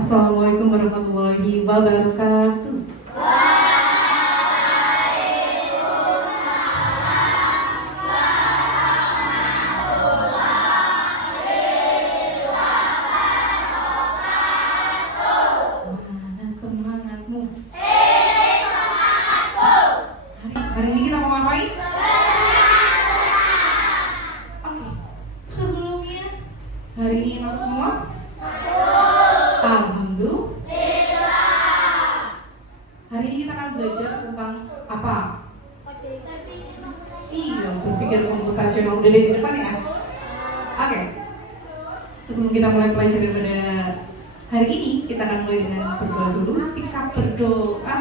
Assalamualaikum warahmatullahi wabarakatuh. Mana semangatmu? Hari ini kita mau ngapain? Oke. Sebelumnya, hari ini masuk semua? Alhamdulillah. Hari ini kita akan belajar tentang apa? Iya, berpikir komputasional. Udah di depan ya? Oke. Sebelum kita mulai pelajaran pada hari ini, kita akan mulai dengan berdoa dulu. Sikap berdoa.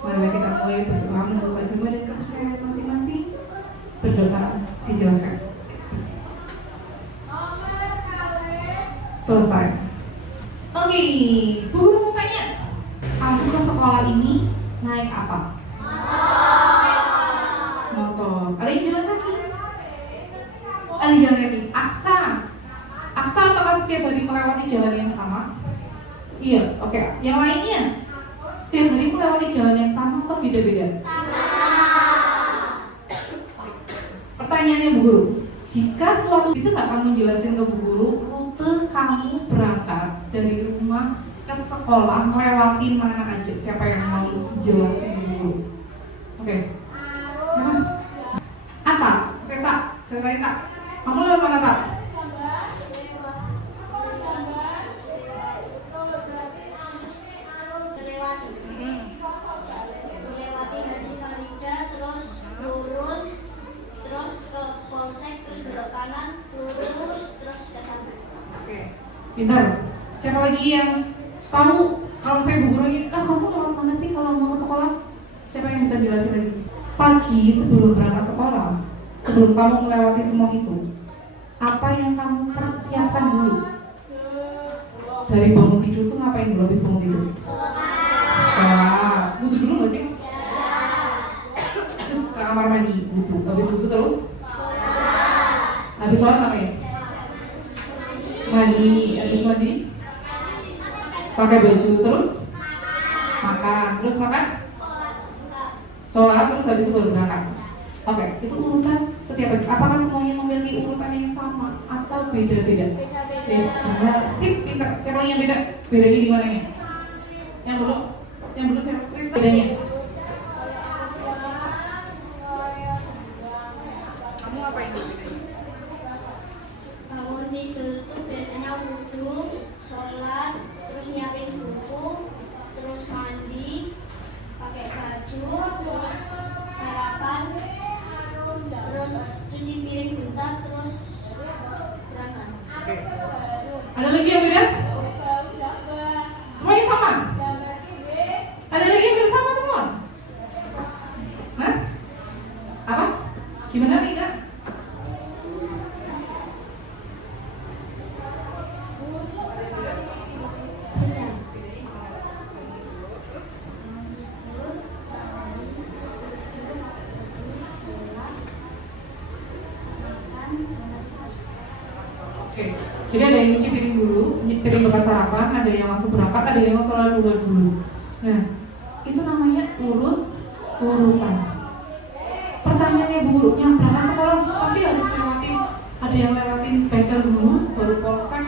Mari kita mulai berdoa menurut agama dan kepercayaan masing-masing. Berdoa, disilakan. Selesai. Oke, Bu Guru mau tanya, kamu ke sekolah ini naik apa? Motor. Ada yang jalan kaki? Ada yang jalan kaki. Aksa. Aksa apakah setiap hari melewati jalan yang sama? Iya, oke. Yang lainnya? Setiap hari melewati jalan yang sama atau beda-beda? Pertanyaannya Bu Guru, jika suatu bisa nggak kamu jelasin ke Bu Guru rute kamu berangkat dari rumah ke sekolah melewati mana aja? Siapa yang mau jelasin Bu Guru? Oke. Siapa? Ata, Reta, saya tanya. Kamu lewat mana Tak? Melewati Haji Farida, terus lurus, terus ke Polsek, terus belok kanan, lurus, terus sudah sampai. Oke. Pintar. Siapa lagi yang tahu kalau saya Bu Guru ini? Kamu lewat mana sih kalau mau ke sekolah? Siapa yang bisa jelasin lagi? Pagi sebelum berangkat sekolah, sebelum kamu melewati semua itu, apa yang kamu persiapkan dulu? Dari bangun tidur tuh ngapain dulu habis bangun tidur? Butuh dulu nggak sih? Ke kamar mandi, butuh. Habis butuh terus? Habis sholat apa ya? Mandi, habis mandi? Pakai baju terus? Makan, terus makan? Sholat, terus habis itu baru berangkat. Oke, itu urutan setiap hari. Apakah semuanya memiliki urutan yang sama atau beda-beda? Beda. Sip, pintar. Siapa yang beda? Bedanya di mananya? Yang belum? Yang belum siapa? Chris, bedanya? Kamu ngapain dulu bedanya? Bangun tidur tuh biasanya wudhu, sholat, terus nyiapin buku, terus mandi, pakai baju, terus sarapan, terus cuci piring bentar, terus berangkat. Oke. Ada lagi yang beda? Semuanya sama? Ada lagi yang sama semua? Hah? Apa? Gimana nih Kak? Bentar. Oke. Jadi ada yang nyuci piring dulu, nyuci piring bekas sarapan, ada yang langsung berangkat, ada yang sholat dulu. Nah, itu namanya urutan. Pertanyaannya Bu Guru, yang berangkat sekolah pasti harus lewatin, ada yang lewatin bengkel dulu, baru polsek,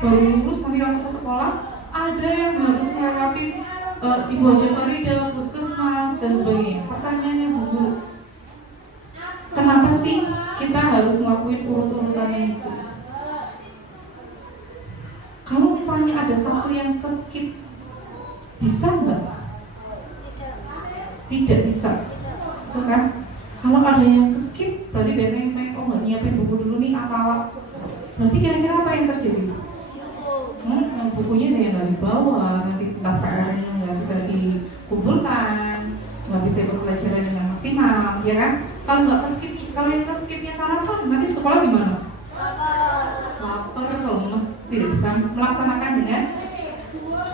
baru lurus nanti langsung ke sekolah. Ada yang harus lewatin Ibu Haja Farida, puskesmas dan sebagainya. Pertanyaannya Bu Guru, kenapa sih kita harus ngelakuin urut-urutannya itu? Kalau misalnya ada satu yang ke-skip, bisa nggak? Tidak bisa. Betul kan? Kalau ada yang ke-skip, berarti biasanya yang saya nggak nyiapin buku dulu nih atau berarti kira-kira apa yang terjadi? Bukunya ada yang nggak dibawa, nanti entah PR-nya nggak bisa dikumpulkan, nggak bisa ikut pelajaran dengan maksimal, ya kan? Kalau nggak ke-skip, kalau yang ke-skipnya sarapan, nanti sekolah gimana? Lapar kalau tidak bisa melaksanakan dengan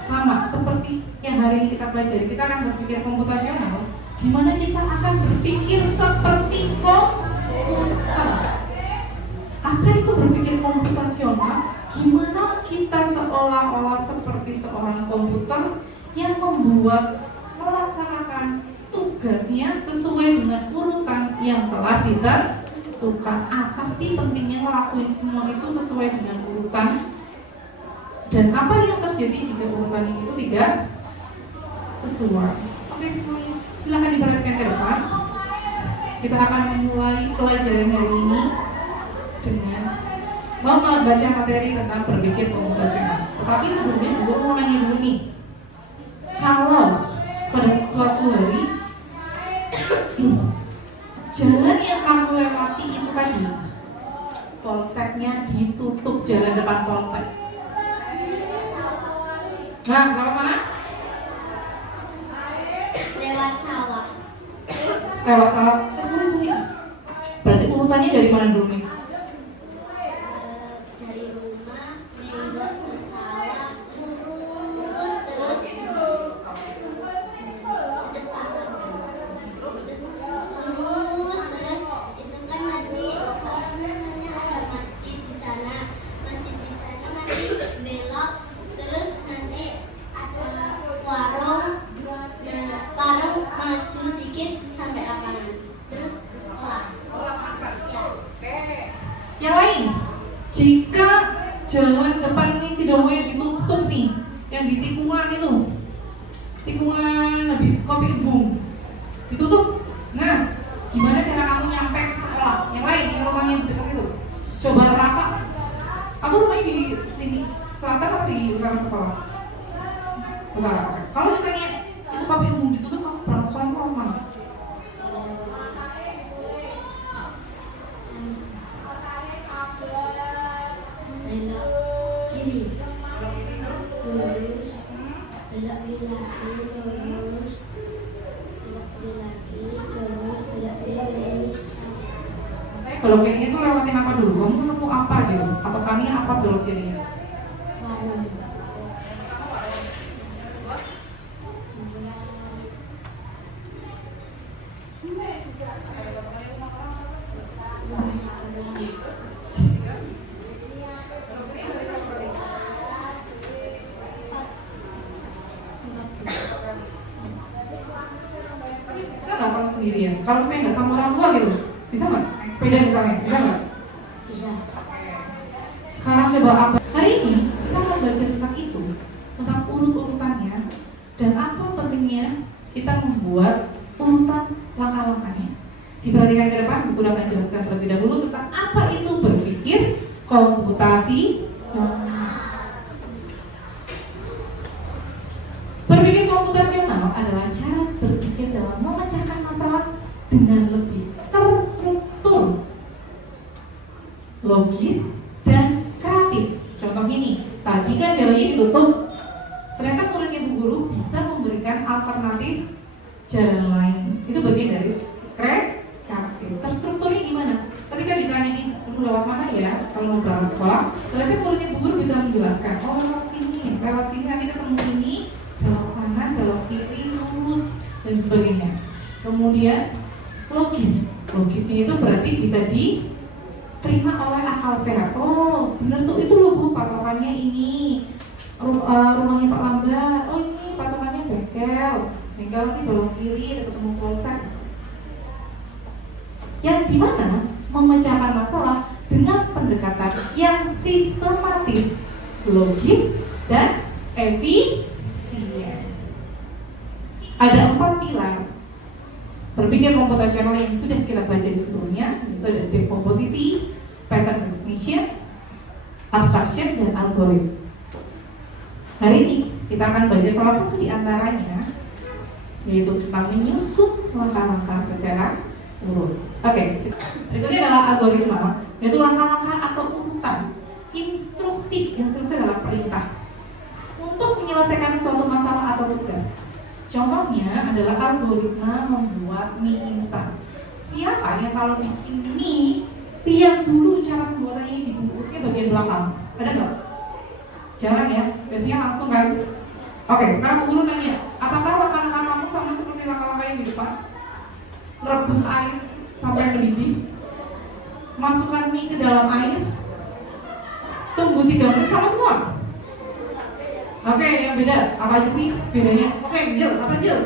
sama seperti yang hari ini kita pelajari. Kita akan berpikir komputasional, gimana kita akan berpikir seperti komputer. Apa itu berpikir komputasional? Gimana kita seolah-olah seperti seorang komputer yang melaksanakan tugasnya sesuai dengan urutan yang telah ditentukan. Apa sih pentingnya ngelakuin semua itu sesuai dengan urutan? Dan apa yang terjadi jika urutan itu tidak sesuai? Oke, semuanya silahkan diperhatikan ke depan. Kita akan memulai pelajaran hari ini dengan membaca materi tentang berpikir komputasional. Tetapi sebelumnya juga mau nanya dulu nih, kalau pada suatu hari jalan yang kamu lewati itu tadi polseknya ditutup, jalan depan polsek. Nah, lewat mana? Lewat sawah. Lewat sawah. Sorry. Berarti urutannya dari mana dulu nih? Dari rumah nembak ke sawah lurus terus ke depan. Lurus terus itu kan nanti namanya ada masjid di sana. Masjid di sana nanti belok terus nanti ada warung dan warung maju dikit sampai lapangan. Terus ke sekolah. Ya. Yang lain, jika jalan depan ini Sidoarjo ditutup nih, yang di tikungan itu, tikungan habis kopi kembung ditutup. Nah, gimana cara kamu nyampe ke sekolah? Yang lain, yang rumahnya di dekat itu, coba rata. Aku rumahnya di sini, selatan atau di utara sekolah? Utara. Kalau misalnya itu kopi kembung ditutup, kamu berangkat sekolah mau mana? Belok kiri, lurus, belok kiri lagi, lurus, belok kiri lagi, lurus, belok kiri lurus. Belok kirinya itu lewatin apa dulu? Kamu nemu apa gitu? Atau kami apa belok kirinya? Warung. Bisa nggak kamu sendirian? Kalau saya nggak sama orang tua gitu, bisa nggak? Sepeda misalnya, bisa nggak? Bisa. Sekarang coba apa? Hari ini kita akan belajar tentang itu, tentang urut-urutannya dan apa pentingnya kita membuat urutan langkah-langkahnya. Diperhatikan ke depan, buku dapat menjelaskan terlebih dahulu tentang apa itu berpikir komputasi. Berpikir komputasional adalah cara berpikir dalam memecahkan masalah dengan lebih terstruktur, logis, dan kreatif. Contoh ini, tadi kan jalannya ditutup. Ternyata muridnya Bu Guru bisa memberikan alternatif jalan lain. Itu bagian dari kreatif. Terstrukturnya gimana? Ketika ditanyain dulu lewat mana ya, kalau mau berangkat sekolah, ternyata muridnya Bu Guru bisa menjelaskan, oh lewat sini nanti ketemu ini, belok kanan, belok kiri, lurus, dan sebagainya. Kemudian logisnya itu berarti bisa diterima oleh akal sehat. Oh, benar tuh, itu loh Bu, patokannya ini. Rumahnya Pak Lambat. Oh, ini patokannya bengkel nanti belok kiri, ada ketemu polsek. Yang dimana memecahkan masalah dengan pendekatan yang sistematis, logis, dan efisien. Ada 4 pilar berpikir komputasional yang sudah kita baca di sebelumnya, yaitu ada dekomposisi, pattern recognition, abstraction, dan algoritma. Hari ini kita akan belajar salah satu di antaranya, yaitu tentang menyusun langkah-langkah secara urut. Oke, berikutnya adalah algoritma, yaitu langkah-langkah atau urutan. Instruksi adalah perintah untuk menyelesaikan suatu masalah atau tugas. Contohnya adalah algoritma membuat mie instan. Siapa yang kalau bikin mie, lihat dulu cara pembuatannya, dibungkusnya bagian belakang. Ada nggak? Jarang ya, biasanya langsung kan. Oke, sekarang Bu Guru nanya, apakah langkah-langkah kamu sama seperti langkah-langkah yang di depan? Rebus air sampai mendidih, masukkan mie ke dalam air, Tunggu 3 menit sama semua. Oke, yang beda apa aja sih bedanya? Oke, Jel, apa Jel?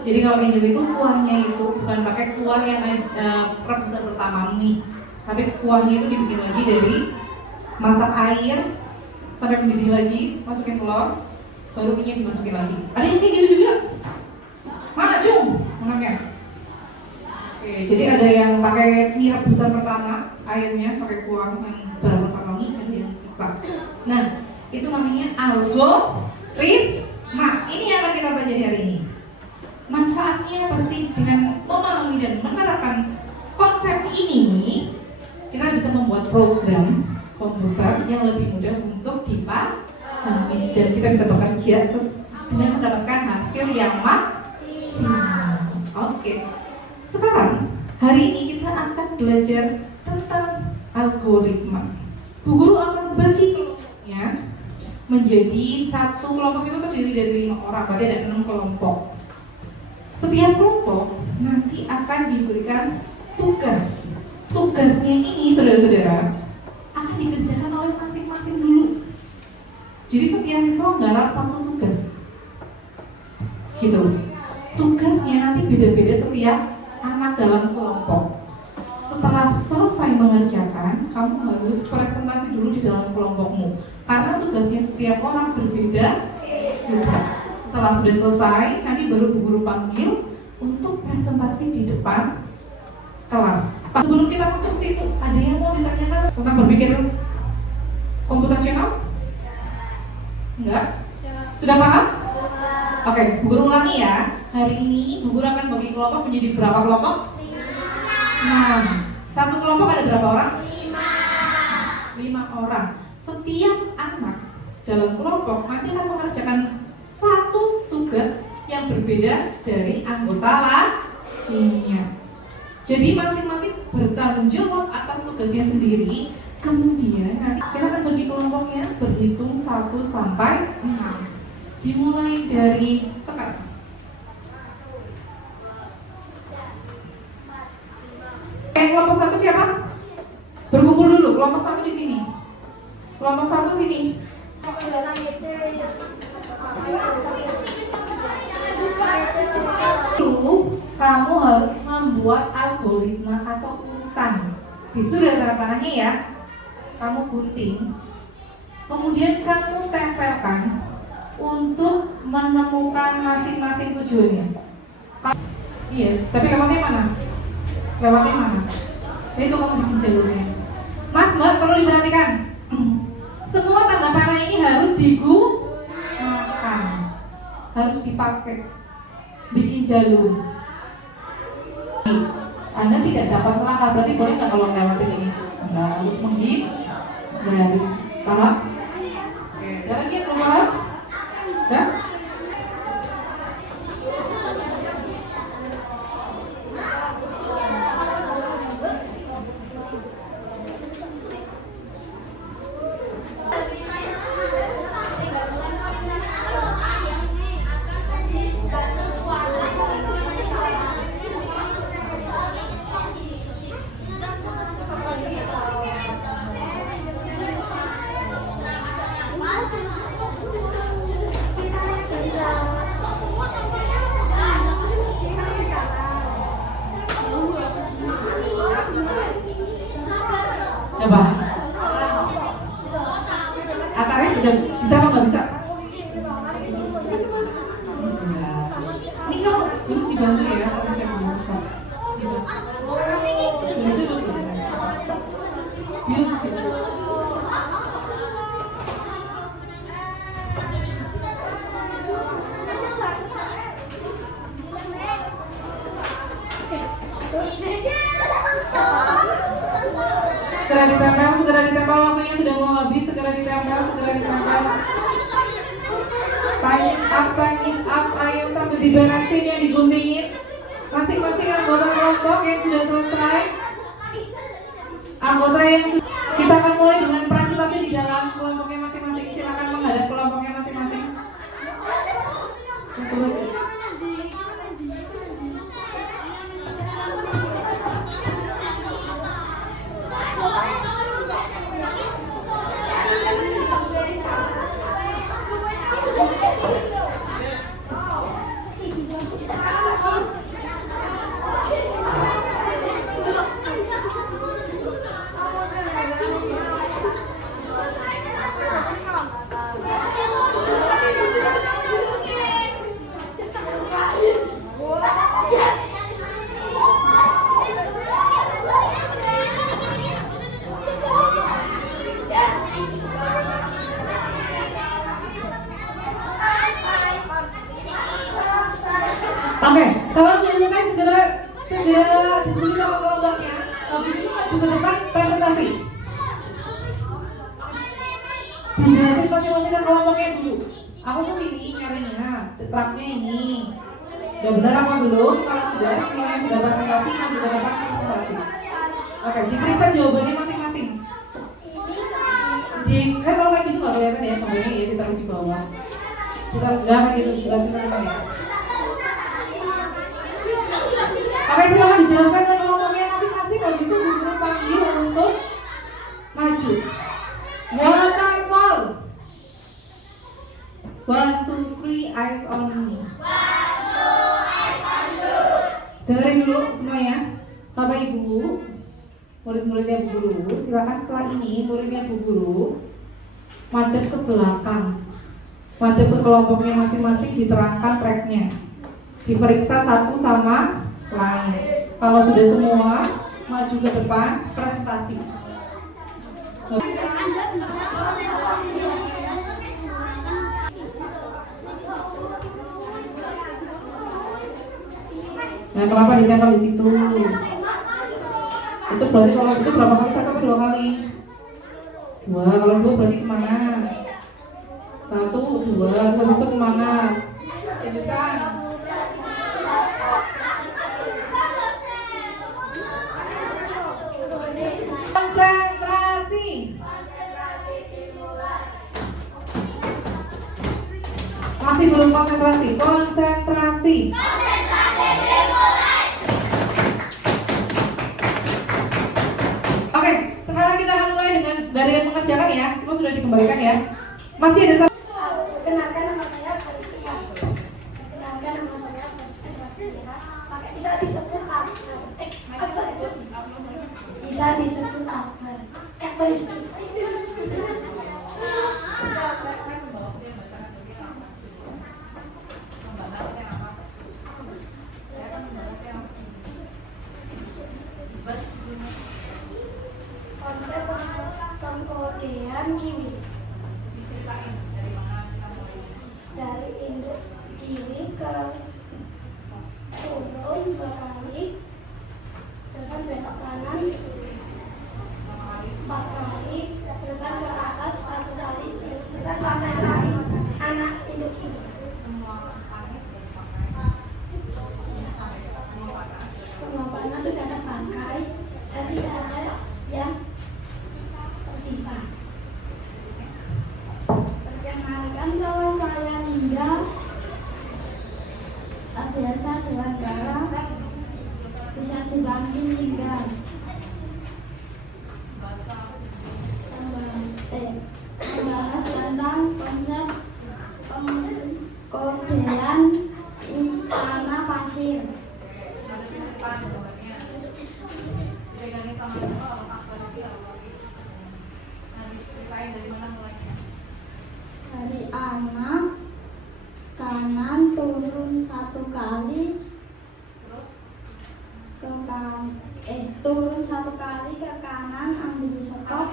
Jadi kalau angel itu kuahnya itu bukan pakai kuah yang rebusan pertama nih, tapi kuahnya itu dibikin lagi dari masak air sampai mendidih lagi, masukin telur, baru minyak dimasukin lagi. Ada yang kayak gitu juga? Mana Cung? Mananya? Oke, jadi ada yang pakai mie rebusan pertama, airnya pakai kuah yang bersama mie, ada yang pisah. Nah, itu namanya algoritma. Ini yang akan kita pelajari hari ini. Manfaatnya apa sih? Dengan memahami dan menerapkan konsep ini, kita bisa membuat program komputer yang lebih mudah untuk dipahami dan kita bisa bekerja dengan mendapatkan hasil yang maksimal. Oke. Sekarang hari ini kita akan belajar tentang algoritma. Bu Guru akan bagi kelompoknya menjadi satu kelompok itu terdiri dari 5 orang, berarti ada 6 kelompok. Setiap kelompok nanti akan diberikan tugas. Tugasnya ini, saudara-saudara, akan dikerjakan oleh masing-masing dulu. Jadi setiap siswa nggarap satu tugas. Gitu. Tugasnya nanti beda-beda setiap anak dalam kelompok. Setelah selesai mengerjakan, kamu harus presentasi dulu di dalam kelompokmu. Karena tugasnya setiap orang berbeda. Setelah sudah selesai, nanti baru Bu Guru panggil untuk presentasi di depan kelas. Sebelum kita masuk ke situ, ada yang mau ditanyakan tentang berpikir komputasional? Enggak? Sudah paham? Oke, Bu Guru ulangi ya. Hari ini Bu Guru akan bagi kelompok menjadi berapa kelompok? 6. Satu kelompok ada berapa orang? 5 orang. Setiap anak dalam kelompok nanti akan mengerjakan satu tugas yang berbeda dari anggota lainnya. Jadi masing-masing bertanggung jawab atas tugasnya sendiri. Kemudian nanti kita akan bagi kelompoknya berhitung 1 sampai 6. Dimulai dari sekarang. Kelompok 1 siapa? Berkumpul dulu. Kelompok 1 di sini. Kelompok 1 sini. Itu kamu harus membuat algoritma atau urutan. Di situ ada tanda panahnya ya. Kamu gunting. Kemudian kamu tempelkan untuk menemukan masing-masing tujuannya. Iya, tapi lewatnya mana? Lewatnya mana? Itu kamu bikin jalurnya. Mas, Mbak, perlu diperhatikan. Semua tanda panah ini harus digunakan, harus dipakai, bikin jalur. Anda tidak dapat melangkah, berarti boleh nggak kalau lewatin ini? Anda harus menghindari. Paham? Oke, lagi keluar. Ya? Segera ditempel, waktunya sudah mau habis, segera ditempel. Time is up, ayo sambil diberesin ya, diguntingin. Masing-masing anggota kelompok yang sudah selesai. Anggota yang kita akan mulai dengan presentasi di dalam kelompoknya masing-masing. Silakan menghadap kelompoknya masing-masing. Oke, kalau sudah selesai segera diskusi sama kelompoknya. Habis itu maju ke depan presentasi. Dijelasin masing-masing ke kelompoknya dulu. Aku tuh sini nyarinya, truknya ini. Udah benar apa belum? Kalau sudah, semuanya sudah presentasi, maju ke depan presentasi. Oke, diperiksa jawabannya masing-masing. Kan kalau kayak gitu nggak kelihatan ya, semuanya ya ditaruh di bawah. Kita udah gitu, jelasin semuanya. Oke, silahkan dijelaskan ke kelompoknya masing-masing. Kalau gitu guru panggil untuk maju. Waterfall. 1, 2, 3, eyes on me. Dengerin dulu semua ya. Bapak Ibu, murid-muridnya Bu Guru, silakan setelah ini muridnya Bu Guru madep ke belakang. Madep ke kelompoknya masing-masing, diterangkan tracknya. Diperiksa satu sama lain. Kalau sudah semua, maju ke depan, presentasi. Nah, kenapa ditempel di situ? Itu berarti kalau itu berapa kali? Satu atau 2 kali? 2, kalau 2 berarti kemana? 1, 2, satu kemana? Tunjukkan. Konsentrasi. Masih belum konsentrasi. Konsentrasi. Oke, sekarang kita akan mulai dengan dari yang mengerjakan ya. Semua sudah dikembalikan ya. Masih ada satu. Kenalkan nama saya Karismas. Kenalkan nama saya Karismas. Bisa disebut apa? Bisa disebut apa? Konsep pengkodean kiwi dari induk kiri ke turun 2 kali, terusan belok kanan 4 kali, terusan ke atas 1 kali, terusan sampai kali anak induk kiri. Semua panah sudah terpakai dan tidak ada yang tersisa. Perkenalkan, nama saya Linda, biasa dengan darah, bisa dipanggil Linda. Membahas tentang konsep pengkodean istana pasir. Dari anak kanan turun 1 kali, turun 1 kali ke kanan, ambil stop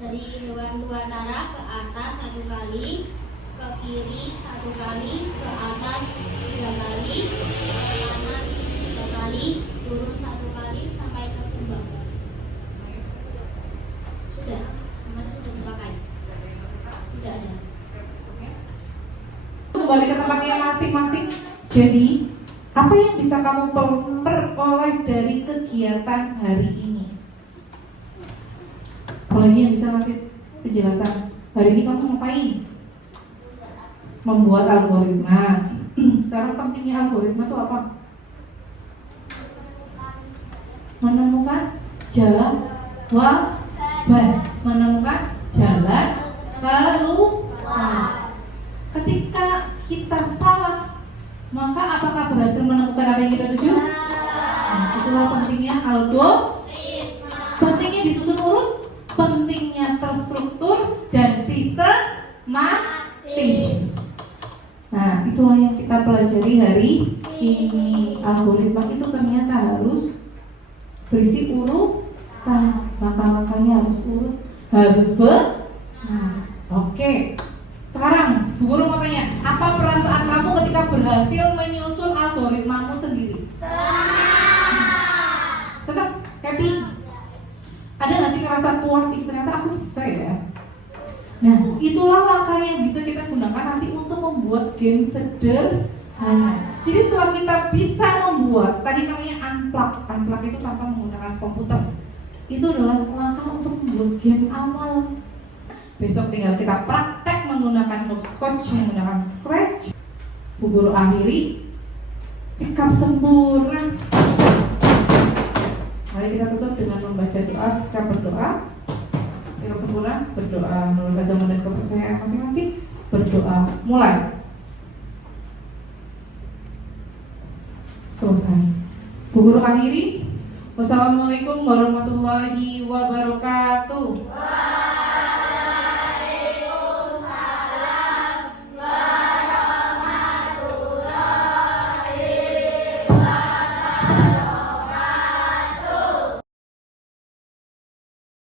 Dari hewan tuatara ke atas 1 kali, ke kiri 1 kali, ke atas 3 kali, ke kanan 3 kali, turun 1 kali sampai ke kumbang. Sudah, semua sudah dipakai. Tidak ada. Kembali ke tempatnya masing-masing. Jadi, apa yang bisa kamu peroleh dari kegiatan hari ini? Apalagi yang bisa ngasih penjelasan. Hari ini kamu ngapain? Membuat algoritma. Cara pentingnya algoritma itu apa? Menemukan jawaban, menemukan jalan keluar. Ketika kita salah, maka apakah berhasil menemukan apa yang kita tuju? Nah, itulah pentingnya algoritma. Pentingnya disusun urut, pentingnya terstruktur dan sistematis. Nah, itulah yang kita pelajari hari ini. Algoritma itu ternyata harus berisi urutan. Maka-makanya harus urut, harus benar. Oke. Sekarang, Bu Guru mau tanya, apa perasaan kamu ketika berhasil menyusun algoritmamu sendiri? Senang? Happy? Ada nggak sih ngerasa puas? Ternyata aku bisa ya. Nah, itulah langkah yang bisa kita gunakan nanti untuk membuat game sederhana. Jadi setelah kita bisa membuat, tadi namanya unplug itu tanpa menggunakan komputer. Itu adalah langkah untuk membuat game awal. Besok tinggal kita praktek menggunakan hopscotch, menggunakan scratch. Bu Guru akhiri, sikap sempurna. Mari kita tutup dengan membaca doa, sikap berdoa. Sikap sempurna, berdoa menurut agama dan kepercayaan masing-masing. Berdoa, mulai. Selesai. Bu Guru akhiri. Wassalamualaikum warahmatullahi wabarakatuh.